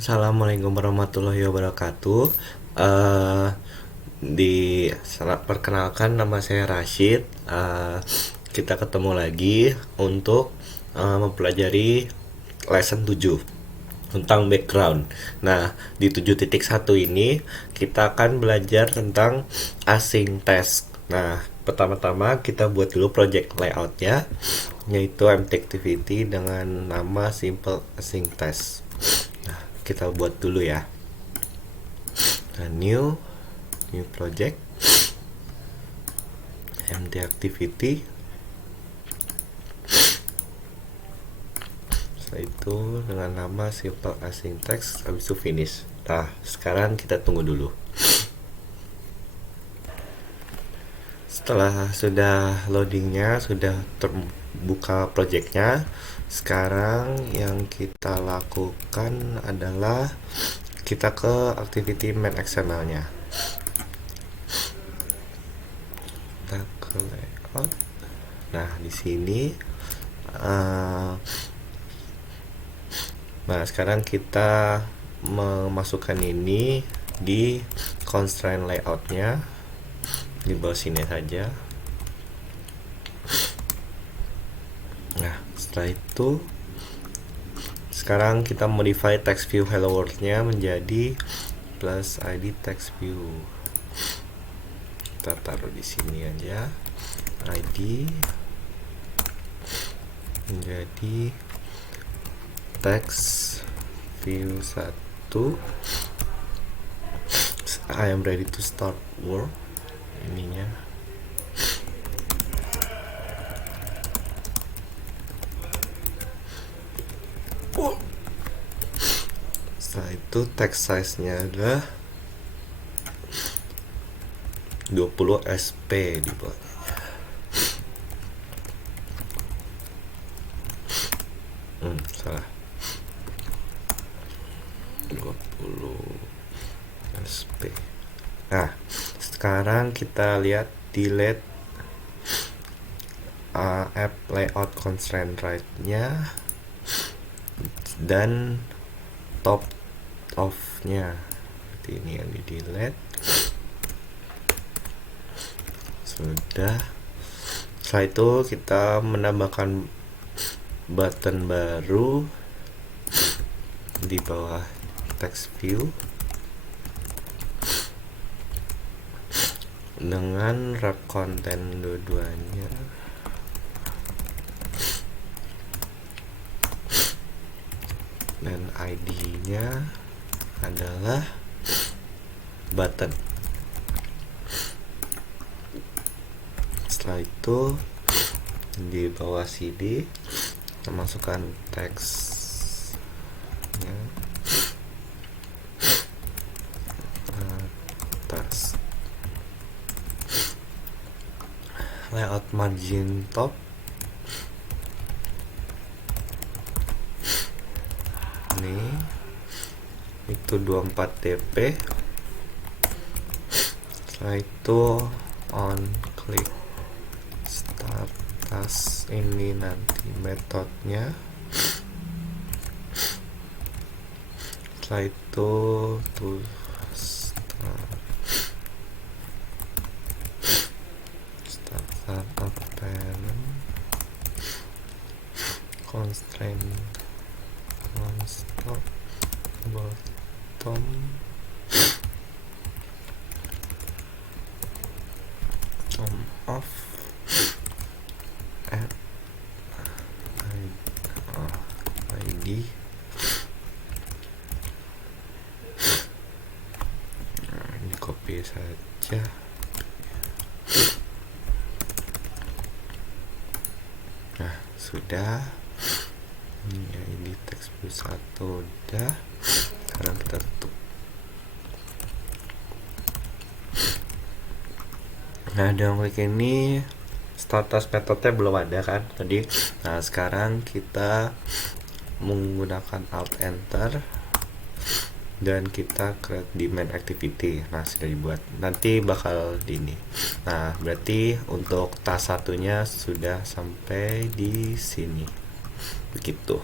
Assalamualaikum warahmatullahi wabarakatuh. Eh, Perkenalkan, nama saya Rashid. Kita ketemu lagi untuk mempelajari lesson 7 tentang background. Nah, di 7.1 ini kita akan belajar tentang async task. Nah, pertama-tama kita buat dulu project layoutnya, yaitu empty activity dengan nama simple async task. Kita buat dulu ya. Nah, new project, empty activity. Setelah itu dengan nama simple async text, habis itu finish. Nah, sekarang kita tunggu dulu. Setelah sudah loadingnya, sudah terbuka projectnya, sekarang yang kita lakukan adalah kita ke activity main XML nya. Kita ke layout. Nah, di sini nah, sekarang kita memasukkan ini di constraint layoutnya di bawah sini saja. Nah, setelah itu sekarang kita modify text view hello world-nya menjadi plus id text view. Kita taruh di sini aja, id menjadi text view 1. I am ready to start work. Ininya setelah itu text size nya adalah 20 sp di bawahnya. Salah, 20 sp. Nah, sekarang kita lihat delete app layout constraint right nya dan top off nya. Berarti ini yang di delete. Sudah. Setelah itu kita menambahkan button baru di bawah text view dengan wrap content dua-duanya. Dan ID-nya adalah button. Setelah itu di bawah CD kita masukkan teksnya atas. Layout margin top ini itu 24 dp. Setelah itu on click start task, ini nanti metodenya. Setelah itu to start up parent constraint stop bottom off add id. Nah, ini copy saja. Nah, sudah. Ini text view 1 udah. Sekarang kita tutup. Nah, dengan klik ini status metodenya belum ada kan tadi. Nah, sekarang kita menggunakan alt enter dan kita create di main activity. Nah, sudah dibuat, nanti bakal di ini. Nah, berarti untuk task satunya sudah sampai di sini, begitu.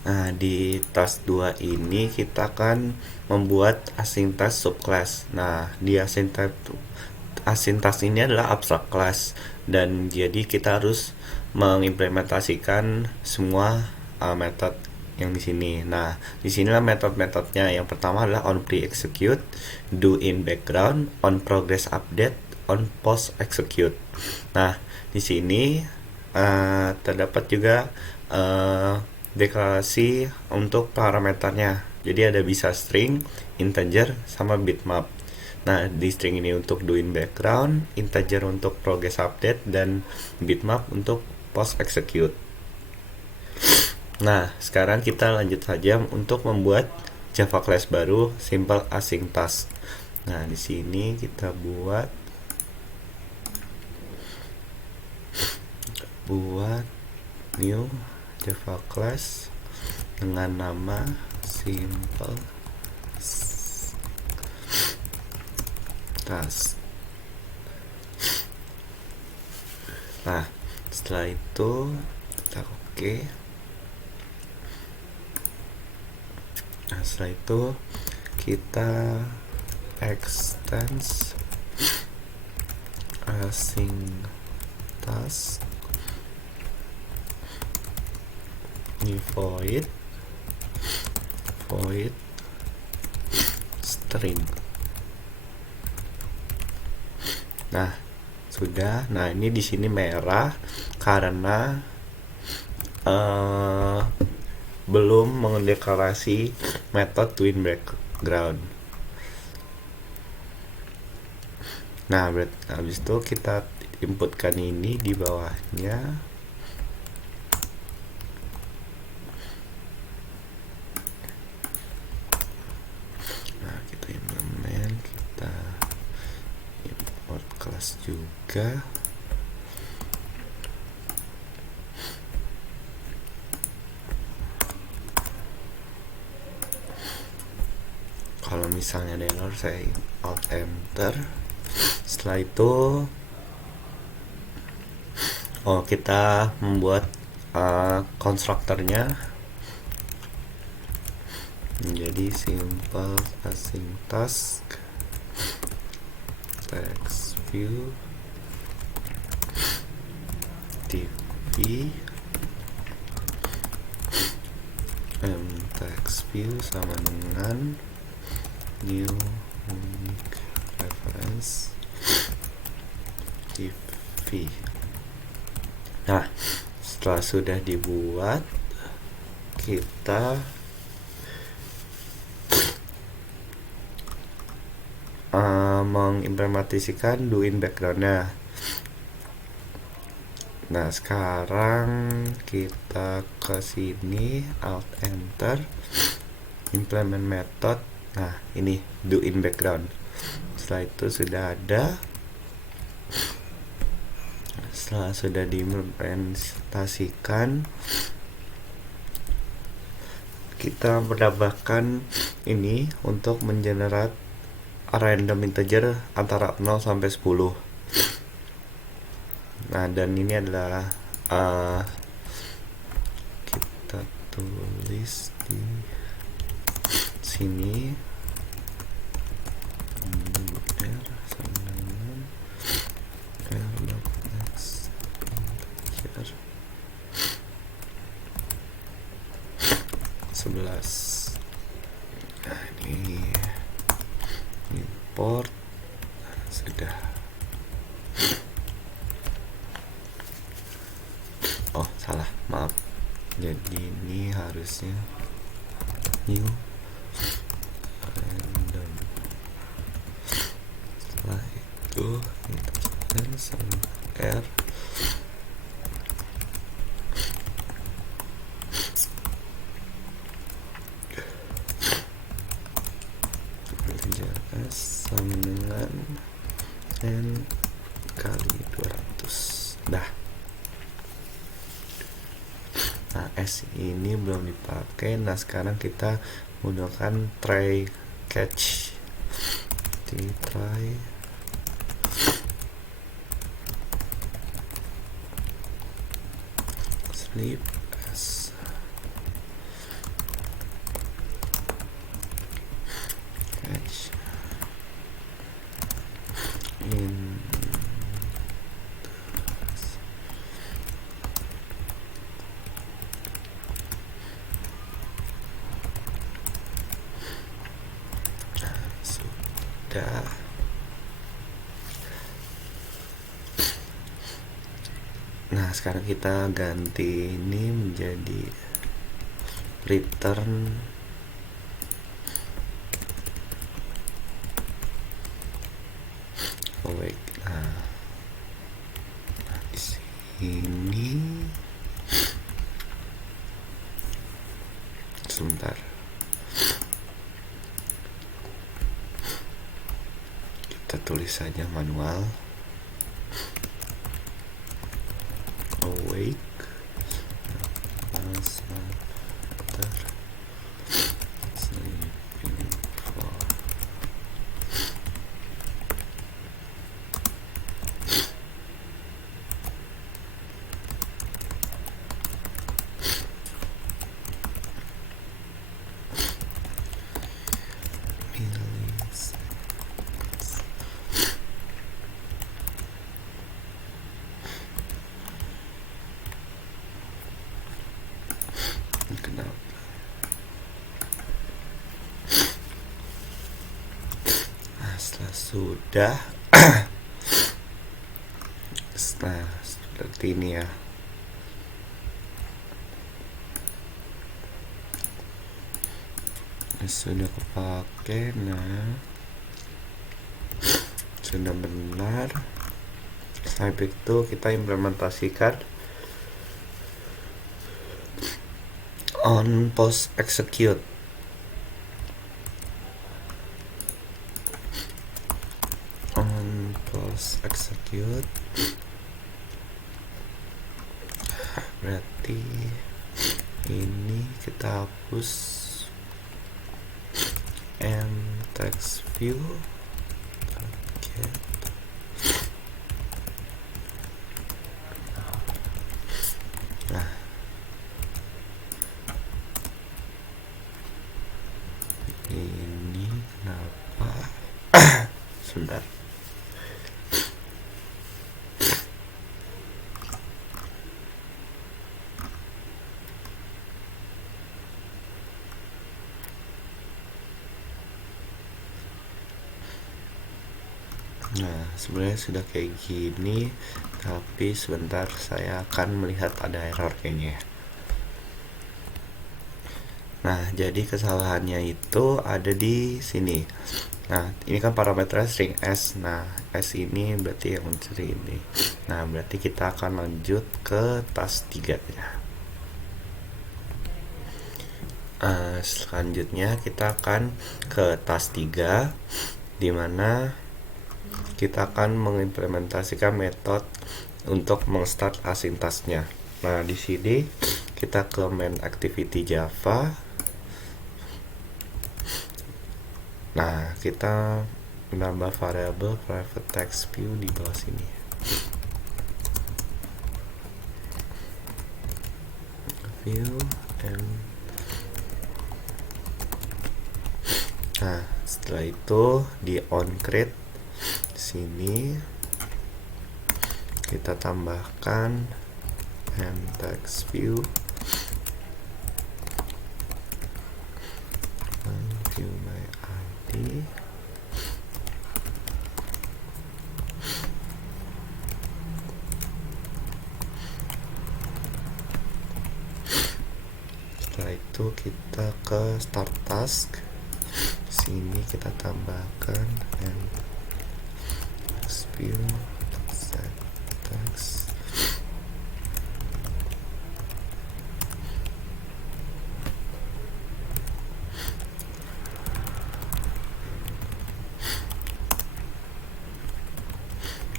Nah, di task 2 ini kita akan membuat async task subclass. Nah, di async task ini adalah abstract class, dan jadi kita harus mengimplementasikan semua metode yang di sini. Nah, di sinilah metode-metodenya. Yang pertama adalah on pre-execute, do in background, on progress update, on post execute. Nah, di sini terdapat juga deklarasi untuk parameternya. Jadi ada bisa string, integer, sama bitmap. Nah, di string ini untuk doing background, integer untuk progress update, dan bitmap untuk post execute. Nah, sekarang kita lanjut saja untuk membuat Java class baru, simple async task. Nah, di sini kita buat new Java class dengan nama simple task. Nah, setelah itu kita oke. Nah, setelah itu kita extends async task ini void string. Nah, sudah. Nah, ini di sini merah karena belum mendeklarasi metode twin background. Nah, habis itu kita inputkan ini di bawahnya. Nah, kita implement, kita import kelas juga. Kalau misalnya ada error, saya alt enter. Setelah itu kita membuat konstruktornya menjadi simple async task text view tv text view sama dengan new unique reference tv. Nah, setelah sudah dibuat, kita mengimplementasikan doing background-nya. Nah, sekarang kita ke sini alt enter, implement method. Nah, ini doing background. Setelah itu sudah ada. Setelah sudah diimplementasikan, kita menambahkan ini untuk mengenerate random integer antara 0 sampai 10. Nah, dan ini adalah kita tulis di sini r sama dengan r.next integer 11. Nah, ini import sudah. Oh, salah, maaf. Jadi ini harusnya new random. Setelah itu kita sama r sama dengan n kali 200. Dah. Nah, S ini belum dipakai. Nah, sekarang kita menggunakan try catch. Di try sleep S. sudah. Nah, sekarang kita ganti ini menjadi return awake. Nah, di sini sebentar, kita tulis saja manual awake after sleeping for milliseconds. Kenapa? Nah, setelah sudah nah seperti ini ya. Sudah kepake. Nah, sudah benar. Setelah itu kita implementasikan on post execute. On post execute berarti ini kita hapus and text view target. Nah, ini kenapa sebentar. Nah, sebenarnya sudah kayak gini, tapi sebentar saya akan melihat ada error kayaknya. Nah, jadi kesalahannya itu ada di sini. Nah, ini kan parameternya string s. Nah, s ini berarti yang mencari ini. Nah, berarti kita akan lanjut ke task 3 ya. Selanjutnya kita akan ke task 3, dimana kita akan mengimplementasikan metode untuk mengstart async tasknya. Nah, di sini kita ke main activity Java. Nah, kita menambah variabel private text view di bawah sini. View and nah, setelah itu di onCreate sini kita tambahkan and text view and view by ID. Setelah itu kita ke start task. Sini kita tambahkan and text view set text.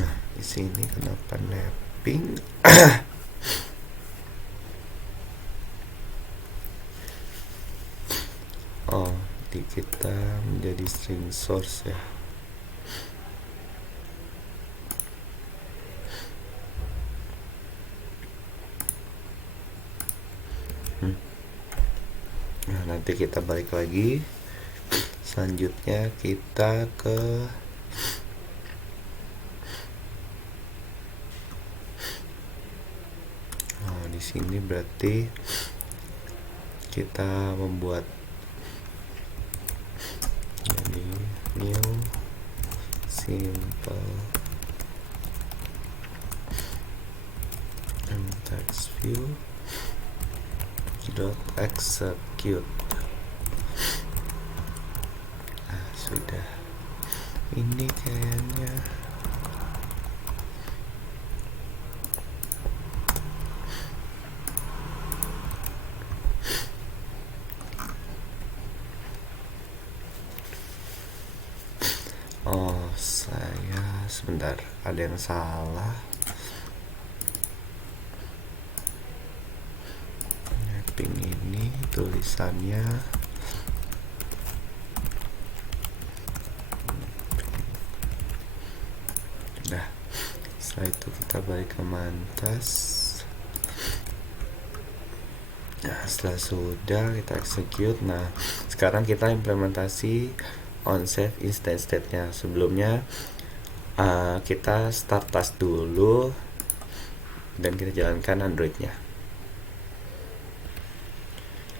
Nah, di sini kenapa mapping? Oh, di kita menjadi string source ya. Nah, nanti kita balik lagi. Selanjutnya kita ke di sini berarti kita membuat jadi new simple and text view dot execute. Nah, sudah. Ini kayaknya saya sebentar, ada yang salah. Mapping ini tulisannya nah, setelah itu kita balik ke Mantas. Nah, setelah sudah kita execute. Nah, sekarang kita implementasi onSave instance state-nya. Sebelumnya kita start task dulu dan kita jalankan Android-nya.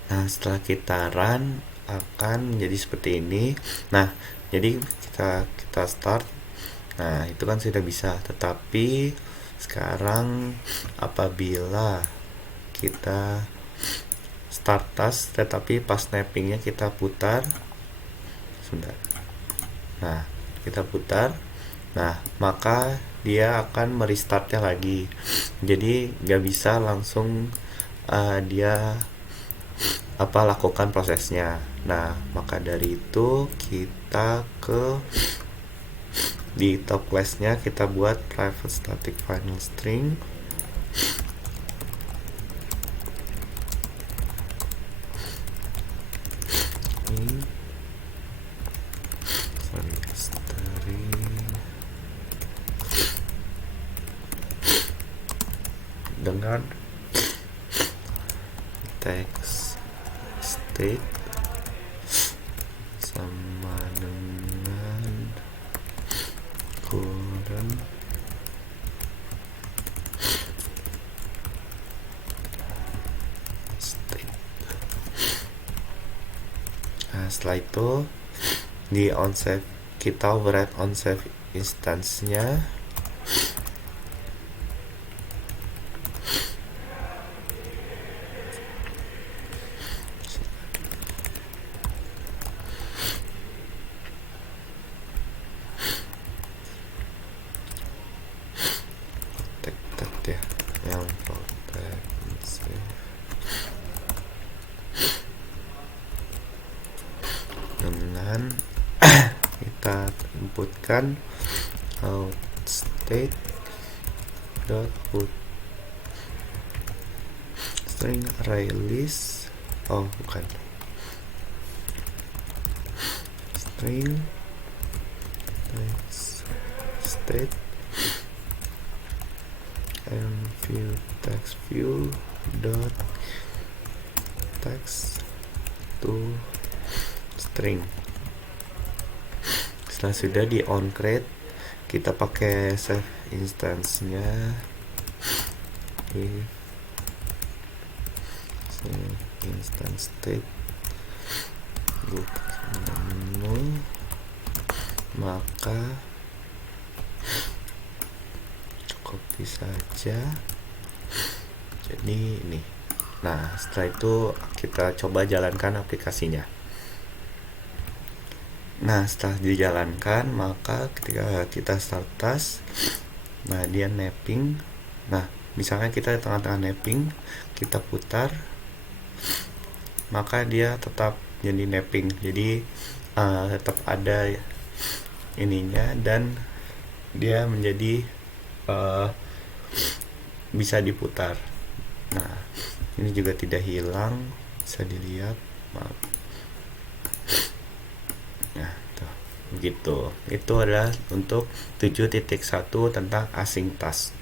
Nah, setelah kita run akan jadi seperti ini. Nah, jadi kita start. Nah, itu kan sudah bisa. Tetapi sekarang apabila kita start task tetapi pas snappingnya kita putar, sudah. Nah, kita putar. Nah, maka dia akan merestartnya lagi. Jadi nggak bisa langsung dia lakukan prosesnya. Nah, maka dari itu kita di top class-nya kita buat private static final string. Dengan text state sama dengan current state. Nah, setelah itu di onSave kita override onSave instance-nya. Dengan kita inputkan out state dot put string array list, bukan, string text state and view text view dot text to string. Setelah sudah di on create, kita pakai save instance-nya. Save instance state menu, maka copy saja. Jadi ini. Nah, setelah itu kita coba jalankan aplikasinya. Nah, setelah dijalankan, maka ketika kita start task, nah dia mapping. Nah, misalnya kita di tengah-tengah mapping, kita putar, maka dia tetap jadi mapping. Jadi tetap ada ininya dan dia menjadi bisa diputar. Nah, ini juga tidak hilang, bisa dilihat. Maaf. Nah, begitu. Itu adalah untuk 7.1 tentang async task.